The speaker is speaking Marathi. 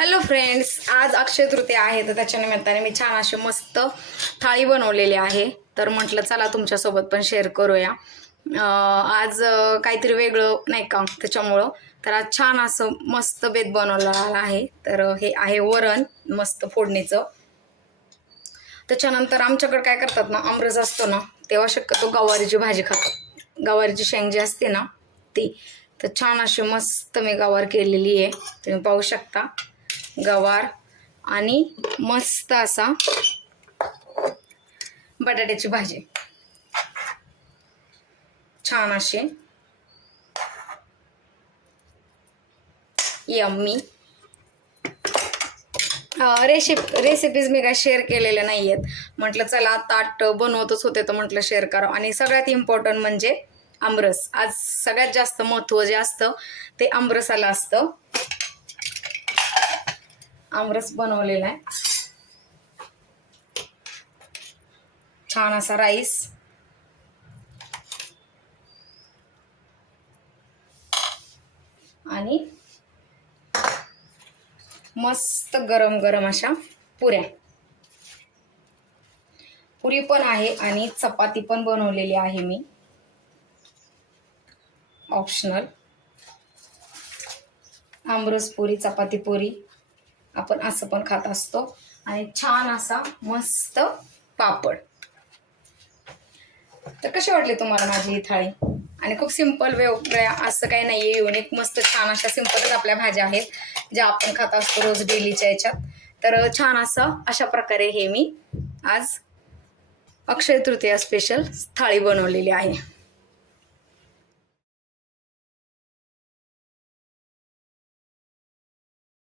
हॅलो फ्रेंड्स अक्षय तृतीया आहे तर त्याच्या निमित्ताने मी छान अशी मस्त थाळी बनवलेली आहे. तर म्हटलं चला तुमच्यासोबत पण शेअर करूया. आज काहीतरी वेगळं नाही का त्याच्यामुळं. तर आज छान असं मस्त बेत बनवलेलं आहे. तर हे आहे वरण मस्त फोडणीचं. त्याच्यानंतर आमच्याकडे काय करतात ना आमरस असतो ना तेव्हा शक्यतो गवारीची भाजी खातात. गवारीची शेंग जी असते ना ती. तर छान अशी मस्त मी गवार केलेली आहे. तुम्ही पाहू शकता. गवार आणि मस्त असा बटाट्याची भाजी. छान अशी. यम्मी. रेसिप रेसिपीज मी काय शेअर केलेल्या नाही आहेत म्हटलं चला ताट बनवतच होते तर म्हटलं शेअर करावं आणि सगळ्यात इम्पॉर्टंट म्हणजे आमरस. आज सगळ्यात जास्त महत्त्व जे असतं ते आमरसाला असतं. आमरस बनवलेला आहे. छान असा राईस. आणि मस्त गरम गरम अशा पुऱ्या. पुरी पण आहे आणि चपाती पण बनवलेली आहे मी. ऑप्शनल आमरस पुरी चपाती पुरी. आपण असं पण खात असतो. आणि छान असा मस्त पापड. तर कशी वाटली तुम्हाला माझी ही थाळी? आणि खूप सिंपल वेगळ्या असं काही नाही आहे युनिक मस्त छान अशा सिंपलच आपल्या भाज्या आहेत ज्या आपण खात असतो रोज डेलीच्या याच्यात. तर छान असं अशा प्रकारे हे मी आज अक्षय तृतीया स्पेशल थाळी बनवलेली आहे.